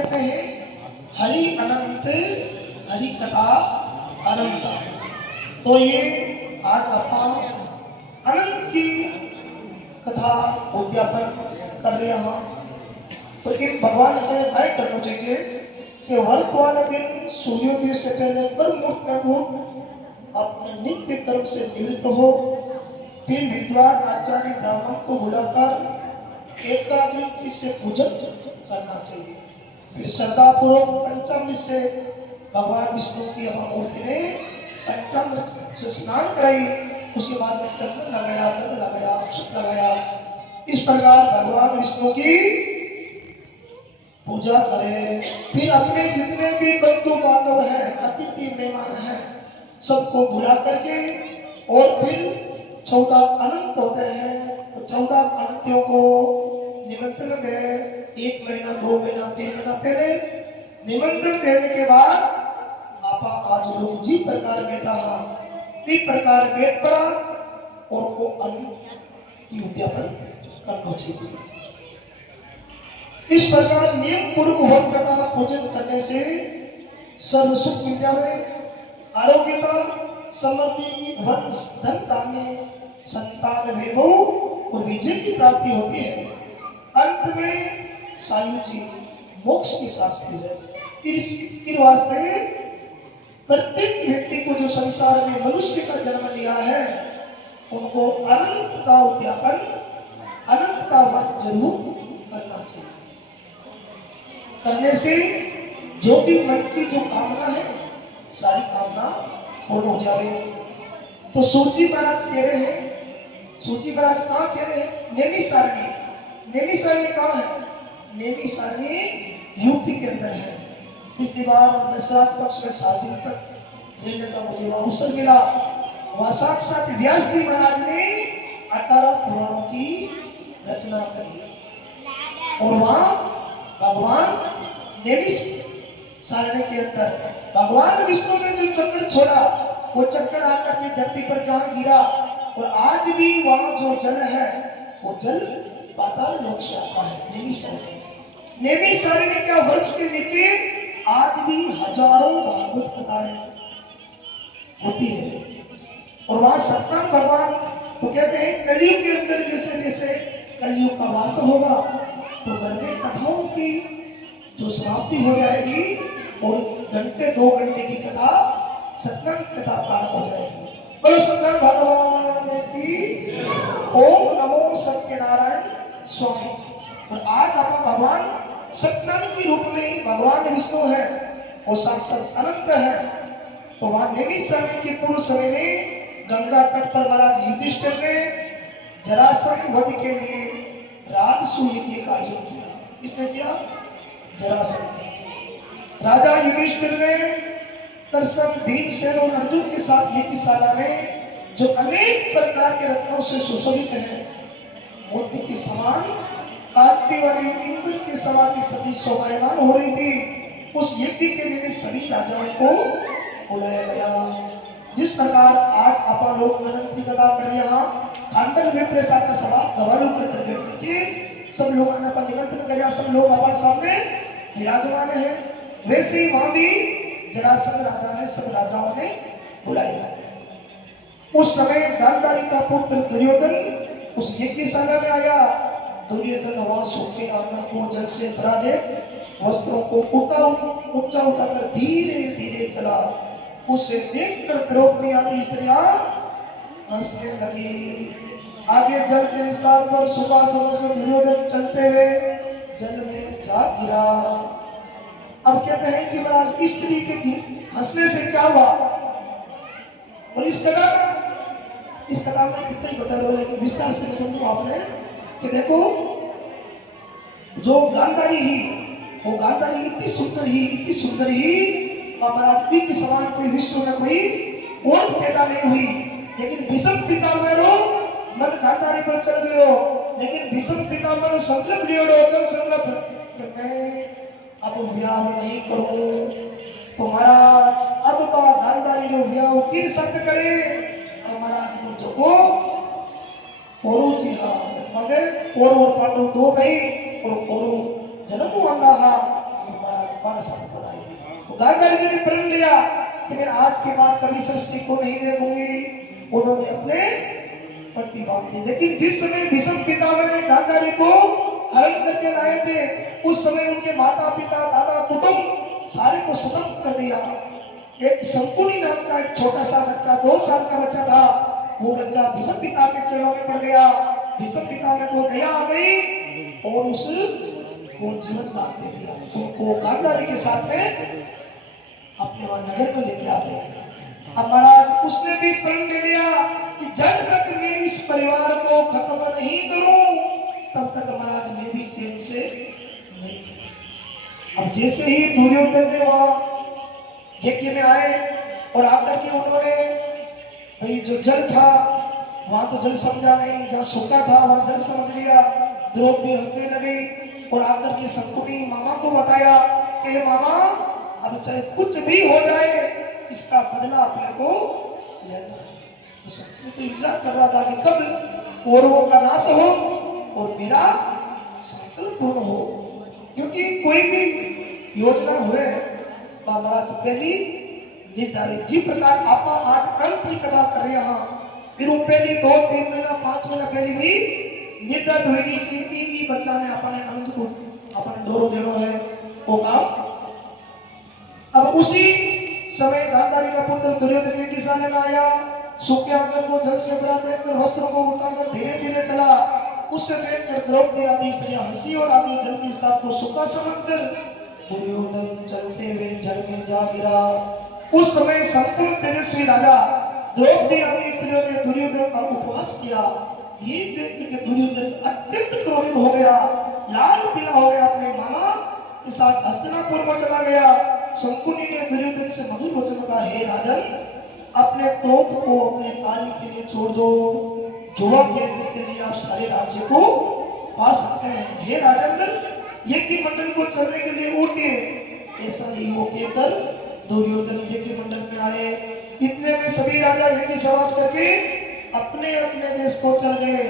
कहते हैं हरि अनंत हरि कथा अनंत। तो ये आज आप अनंत की कथा उद्यापन कर रहे हैं। तो एक भगवान के काय करना चाहिए कि वर्त वाले दिन सूर्योदय से पहले ब्रह्म में उठ अपने नित्य कर्म से निवृत्त हो, फिर विद्वान आचार्य ब्राह्मण को बुलाकर एकाग्र से पूजन करना चाहिए। फिर श्रद्धा पूर्वक पंचामृत से भगवान विष्णु की मूर्ति ने पंचामृत से स्नान कराई। उसके बाद में चंदन लगाया, गंध लगाया, अक्षत लगाया। इस प्रकार भगवान विष्णु की पूजा करें। फिर अपने जितने भी बंधु बांधव हैं, अतिथि मेहमान हैं, सबको बुला करके और फिर 14 अनंत होते हैं तो 14 अनंतियों को निमंत्रण दे। 1 महीना 2 महीना 3 महीना पहले निमंत्रण देने के बाद आपा आज लोग जी प्रकार बैठा इस प्रकार बैठ पड़ा और वो अन्न की उद्यापन करना चाहिए। इस प्रकार नियम पूर्व वर्ग का पूजन करने से सर्व सुख मिल जावे, आरोग्यता, समृद्धि, वंश, धन धान्य, संतान, वैभव और विजय की प्राप्ति होती है। अंत में सायुज्य मोक्ष की प्राप्ति है। इसके वास्ते प्रत्येक व्यक्ति को जो संसार में मनुष्य का जन्म लिया है उनको अनंत का उद्यापन, अनंत का व्रत जरूर करना चाहिए। करने से जो भी मन की जो कामना है सारी कामना पूर्ण हो जावे। तो सूर्य महाराज कह रहे हैं, सूर्य महाराज कहाँ कह रहे हैं? नैमिषारण्य। नैमिषारण्य कहाँ है? नैमिषारण्य युक्ति के अंदर है। पिछली बार श्राद्ध पक्ष में 7 दिन तक रहने का मुझे वहां अवसर मिला। वहां साक्षात व्यास जी महाराज ने 18 पुराणों की रचना करी और वहां भगवान नैमिषारण्य के अंदर भगवान विष्णु ने जो चक्र छोड़ा वो चक्कर आकर के धरती पर जहां गिरा और आज भी वहां जो जल है वो जल पाताल लोक से आता है। नैमिषारण्य, नैमिषारण्य के वृक्ष के नीचे आज भी हजारों भागवत कथाएं होती है। और वहां सत्यनारायण भगवान तो कहते हैं कलयुग के अंदर जैसे जैसे कलयुग का वास होगा तो घर में कथाओं की जो समाप्ति हो जाएगी और घंटे 2 घंटे की कथा सत्यनारायण की कथा प्रारंभ हो जाएगी। बोलो सत्यनारायण भगवान की ओम नमो सत्यनारायण स्वामी। और आज आप भगवान सत्यनारायण के रूप में भगवान विष्णु है और साक्षात अनंत है। तो वहां नैमिषारण्य के पूर्व समय में गंगा तट पर महाराज युधिष्ठिर ने जरासंध वध के लिए राजसूय यज्ञ का आयोजन किया। किसने किया? जरासंध। राजा युधिष्ठिर ने कृष्ण, भीमसेन और अर्जुन के साथ यज्ञशाला में जो अनेक प्रकार के रत्नों से सुशोभित है, मोती के समान कांति वाली इंद्र के समान की सभी शोभायमान हो रही थी, उस यज्ञ के लिए सभी राजाओं को बुलाया गया। जिस प्रकार आज आप लोग अनंत की कथा कर रहे हैं, खांडल में प्रसाद का सभा गवालों के अंदर बैठ करके सब लोगों ने अपन निमंत्रण किया, सब लोग हमारे सामने विराजमान है। वैसे ही वहां भी जरासंध राजा ने सब राजाओं ने बुलाया। उस समय गांधारी का पुत्र दुर्योधन उस यज्ञशाला में आया। दुर्योधन वहां सूखे आंगन को जल से भरा दे वस्त्रों को ऊंचा उठाकर धीरे धीरे चला। उसे देखकर द्रौपदी आदि स्त्रियां हंसने लगी। आगे जल के स्थान पर सुबह समझकर दुर्योधन चलते हुए जल में जा गिरा। अब कहते हैं कि महाराज इस स्त्री के हंसने से क्या हुआ? और इस कथा में इतना ही बता दो, लेकिन विस्तार से समझो आपने कि देखो जो गांधारी ही, वो गांधारी इतनी सुंदर ही महाराज के समान कोई विश्व में कोई और पैदा नहीं हुई। लेकिन भीष्म पितामह मन गांधारी पर चल गयो। लेकिन भीष्म पितामह संकल्प लियो संकल्प कि मैं अब ब्याह नहीं करूं। तो महाराज अब गांधारी जो ब्याह तीर सत्य करे महाराज ने जो को कौरव जी हाँ मगे कौरव और पांडव 2 भाई और कौरव जन्म हुआ महाराज गांधारी जी ने प्रण लिया कि मैं आज के बाद कभी सृष्टि को नहीं देखूंगी। उन्होंने अपने पट्टी बांध दी। लेकिन जिस समय भीष्म पितामह ने गांधारी को हरण करके लाए थे, उस समय उनके माता पिता दादा कुटुंब सारे को खत्म कर दिया। एक शंकुनी नाम का एक छोटा सा बच्चा, 2 साल का बच्चा था, वो बच्चा भीष्म पिता के चरणों में पड़ गया। भीष्म पितामह को दया आ गई और उस को जीवन दान दे दिया। उनको गांधारी के साथ में अपने वहां नगर में लेके आ गए। अब महाराज उसने भी प्रण ले लिया कि जब तक मैं इस परिवार को खत्म नहीं करूं, तब तक महाराज मैं भी चैन से नहीं। अब जैसे ही दुर्योधन ने वहां यज्ञ में आए और आकर के उन्होंने भाई जो जल था वहां तो जल समझा नहीं, जहाँ सूखा था वहां जल समझ लिया। द्रौपदी हंसने लगी और आकर के शंकुनी मामा को बताया कि मामा अब चाहे कुछ भी हो जाए, इसका बदला अपने को लेना है। तो शंकुनी तो इंतजार कर रहा था कि कब कौरवों का नाश हो और मेरा संकल्प पूर्ण हो, क्योंकि कोई भी योजना हुए महाराज पहली निर्धारित जी प्रकार आप आज अंत की कथा कर रहे हैं, फिर वो पहली 2-3 महीना 5 महीना पहले भी निर्धारित होगी कि ई बंदा ने अपने आनंद को अपने डोरो देनो है वो काम। अब उसी समय गांधारी का पुत्र दुर्योधन के किसाने में आया, सूखे आंगन को जल से भरा देखकर वस्त्रों को उठाकर धीरे धीरे चला। उससे देखकर द्रौपदी आदि स्त्रियां हंसी और आदि जल की स्थान को सूखा समझकर दुर्योधन चलते हुए जल में जा गिरा। उस समय संपूर्ण तेजस्वी राजा द्रौपदी आदि स्त्रियों ने दुर्योधन का उपवास किया। ये देख के दुर्योधन अत्यंत क्रोधित हो गया, लाल पीला हो गया, अपने मामा के साथ हस्तिनापुर में चला गया। शंकुनी ने दुर्योधन से मधुर वचन कहा, हे राजन, अपने क्रोध को अपने कार्य के लिए छोड़ दो, जुआ खेलने के लिए आप सारे राज्य को पा सकते हैं। हे राजेंद्र, यज्ञ मंडल को चलने के लिए उठे। ऐसा ही वो कहकर दुर्योधन यज्ञ मंडल में आए। इतने में सभी राजा यज्ञ समाप्त करके अपने अपने देश को चल गए।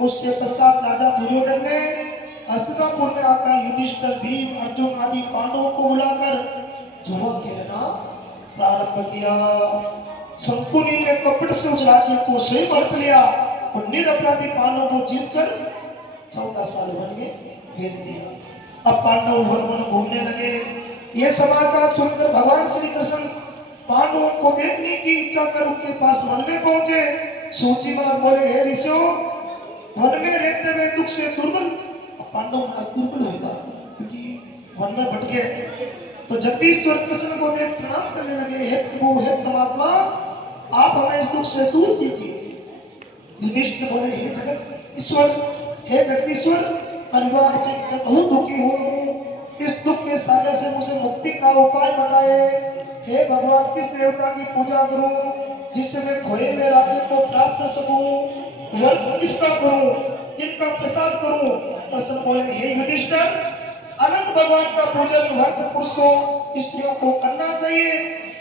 उसके पश्चात राजा दुर्योधन ने हस्तिनापुर में आकर युधिष्ठिर, भीम, अर्जुन आदि पांडवों को बुलाकर जुआ खेलना प्रारंभ किया। शंकुनी ने कपट से उस राज्य को स्वयं हड़प लिया और निरपराधी पांडवों को जीतकर 14 साल वन में भेज दिया। अब पांडव वन वन घूमने लगे। ये समाचार सुनकर भगवान श्री कृष्ण पांडवों को देखने की इच्छा कर उनके पास वन में पहुंचे। सूची महाराज बोले, हे ऋषियों, वन में रहते हुए दुख से दुर्बल। पांडव महाराज दुर्बल होगा क्योंकि वन में भटके। तो जगदीश्वर कृष्ण को देख प्रणाम करने लगे, हे प्रभु, हे परमात्मा, आप हमें इस दुख से दूर कीजिए। युधिष्ठिर बोले, हे जगत ईश्वर, हे जगदीश्वर, परिवार से मैं बहुत दुखी हूँ, इस दुख के सागर से मुझे मुक्ति का उपाय बताए। हे भगवान, किस देवता की पूजा करूं जिससे मैं खोए में राज्य को प्राप्त कर सकूं? वर्ष किसका करूं, किसका प्रसाद करूं? कृष्ण बोले, हे युधिष्ठिर, अनंत भगवान का पूजन वर्ग पुरुषों स्त्रियों को करना चाहिए।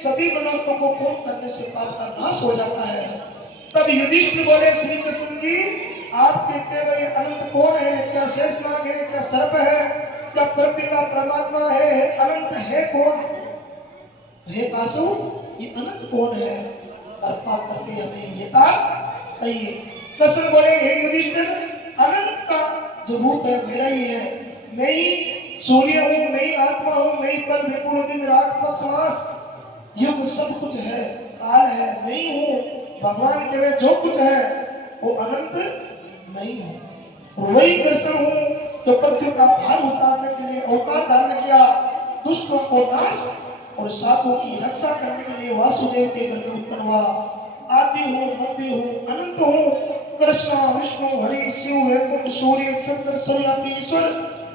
सभी मनोरथों को पूर्ण करने से पाप का नाश हो जाता है। तब युधिष्ठिर बोले, श्री कृष्ण जी, आप कहते हुए अनंत कौन है? क्या शेषनाग है? क्या सर्प है? क्या परमपिता परमात्मा है? अनंत है कौन? हे कासु, ये अनंत कौन है? कृपा करके हमें ये कहिए। कृष्ण बोले, हे युधिष्ठिर, अनंत का जो रूप है मेरा ही है। मैं ही सूर्य हूँ, मैं ही आत्मा हूँ, मैं ही पर विपुल दिन रात पक्ष मास युग सब कुछ है, काल है, मैं ही हूँ। भगवान के वे जो कुछ है वो अनंत मैं ही हूँ। और वही कृष्ण हूँ जो पृथ्वी का भार उतारने के लिए अवतार धारण किया, दुष्टों को नाश और साधुओं की रक्षा करने के लिए वासुदेव के घर में उत्पन्न हुआ। आदि हूँ, मध्य हूँ, अनंत हूँ। कृष्ण, विष्णु, हरि, शिव, वैकुंठ, सूर्य, चंद्र, सर्वव्यापी ईश्वर,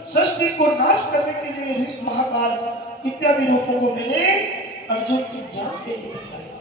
सृष्टि को नाश करने के लिए महाकाल इत्यादि रूपों को मैंने अर्जुन के ज्ञान के लिए दिखाया।